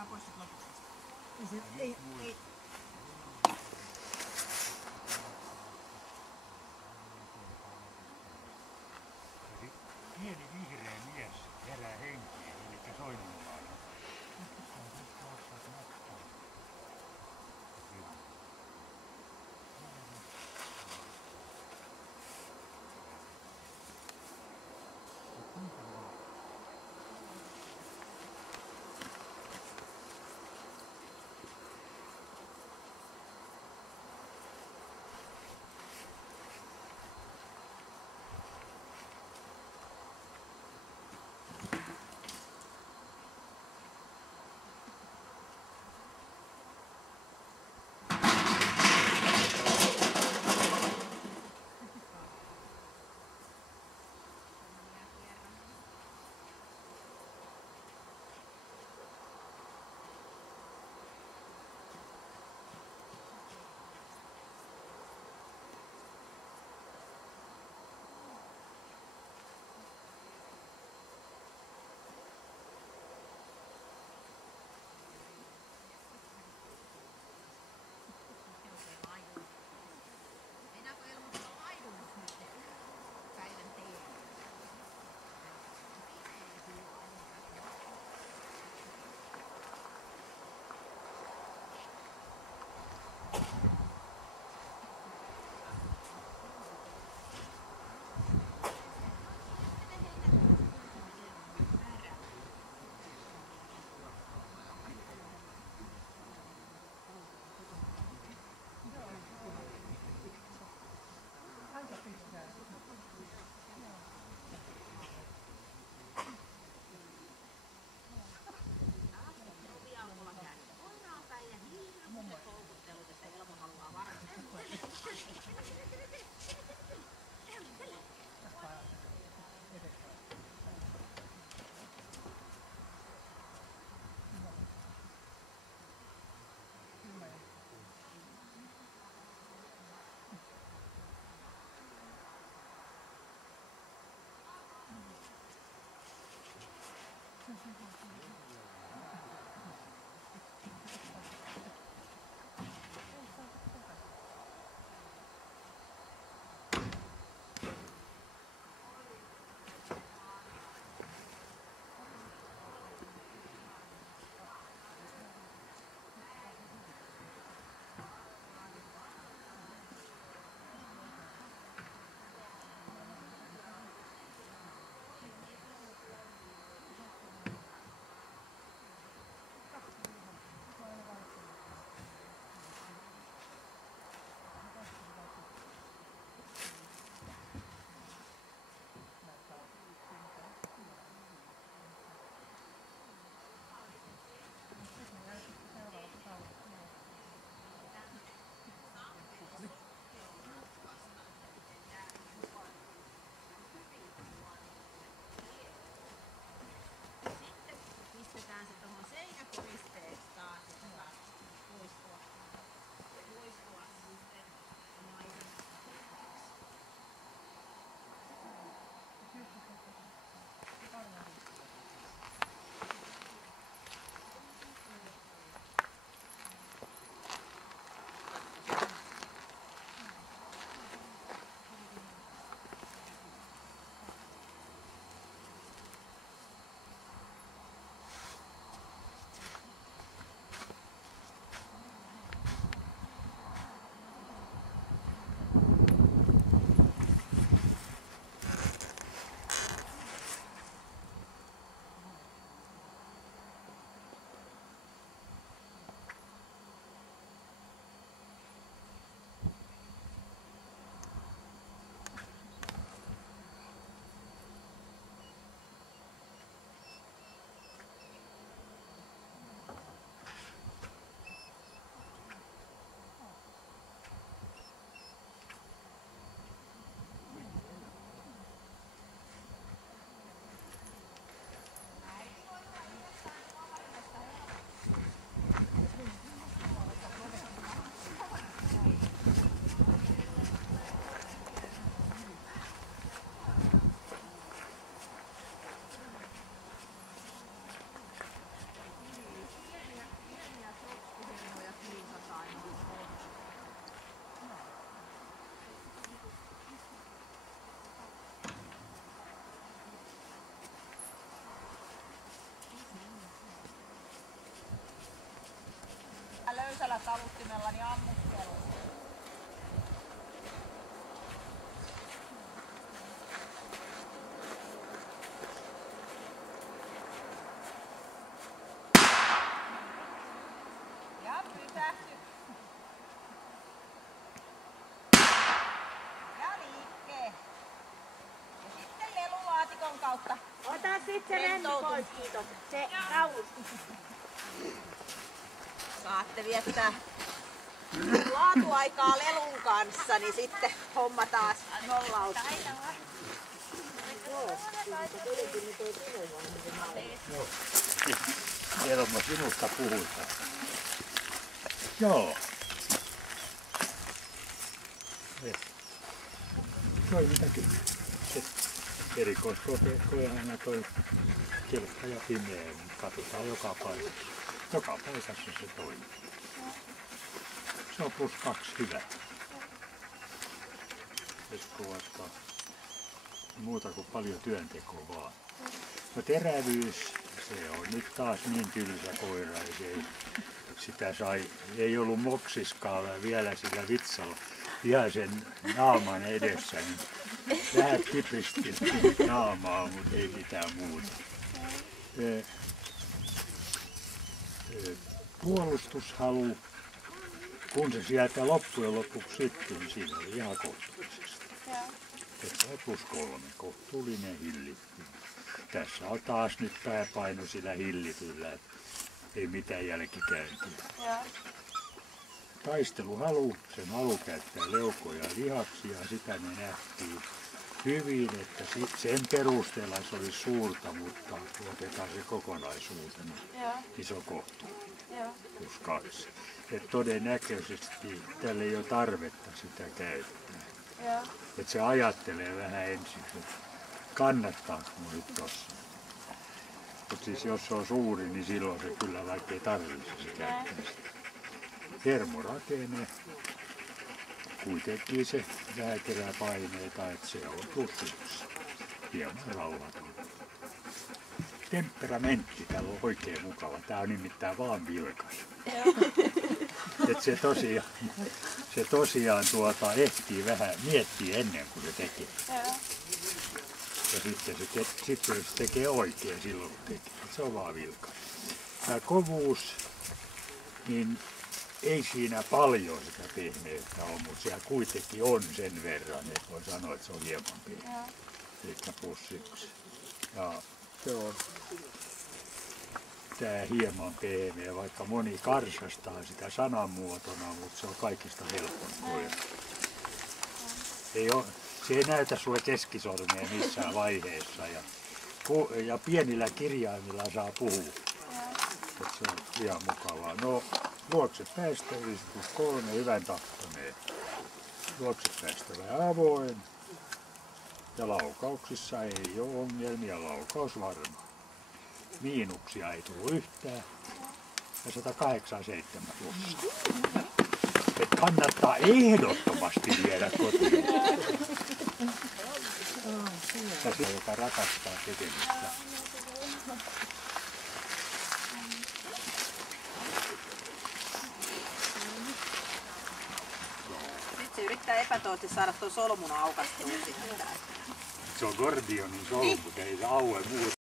otetaan pois sit lopuksi. Ei. Pieni vihreä mies herää henkiin, eli Soininvaara. taluttimellani ammuskelu. Ja pysähty. Ja liikkeen. Ja sitten lelulaatikon kautta. Ota sit se renni pois, kiitos. Se raulus. Saatte viettää laatuaikaa lelun kanssa, niin sitten homma taas nollautuu. Elmo, sinusta puhutaan. Joo. Toi mitäkin. Erikoiskoe aina toi kelkka ja pimeä, niin katsotaan joka paikassa. Joka paikassa se toimii. Se on +2 hyvä. Vaikka muuta kuin paljon työntekoa vaan. No terävyys, se on nyt taas niin tylsä koira, sitä ei ollut moksiskaalla vielä sillä vitsalla ihan sen naaman edessä, niin vähän kipisti naamaa, mutta ei mitään muuta. Puolustushalu, kun se sieltä loppujen lopuksi syttyi, niin siinä oli ihan kohtuullisesti. Tässä on +3, kohtuullinen hillitty. Tässä on taas nyt pääpaino sillä hillityllä, että ei mitään jälkikäyntiä. Taisteluhalu, sen halu käyttää leukoja ja lihaksia, sitä me nähtiin hyvin, että sen perusteella se oli suurta, mutta otetaan se kokonaisuutena iso kohtuus. +2. Että todennäköisesti tälle ei ole tarvetta sitä käyttää. Että se ajattelee vähän ensin, että kannattaako nyt tossa. Mutta siis jos se on suuri, niin silloin se kyllä vaikka ei tarvitse se käyttää sitä. Hermorakenne, kuitenkin se vähän kerää paineita, että se on +1. Hieman rauhaton. Temperamentti täällä on oikein mukava. Tää on nimittäin vaan vilkas. Et se tosiaan ehtii vähän miettiä ennen kuin se tekee. Ja sitten se tekee oikein silloin kun tekee. Se on vaan vilkas. Tämä kovuus, niin ei siinä paljon sitä pehmeyttä ole, mutta siellä kuitenkin on sen verran, että voi sanoa, että se on hieman pehmeä. Eli +1. Ja se on tää hieman pehmeä, vaikka moni karsastaa sitä sanamuotona, mutta se on kaikista helpoin koira. Se ei näytä sulle keskisormia missään vaiheessa ja pienillä kirjaimilla saa puhua. Et se on ihan mukavaa. No, luokse päästävyys +3, hyvän tahtoneen. Luokse päästävä avoin. Ja laukauksissa ei ole ongelmia, laukaus varma. Miinuksia ei tullut yhtään. Ja 187 plussaa. Et kannattaa ehdottomasti viedä kotiin. Ja se, joka rakastaa tekemistä. Sitten se yrittää epätoivottavasti saada tuon solmun aukastumaan sitten. Se on Gordionin solmu, ei se aue muuta.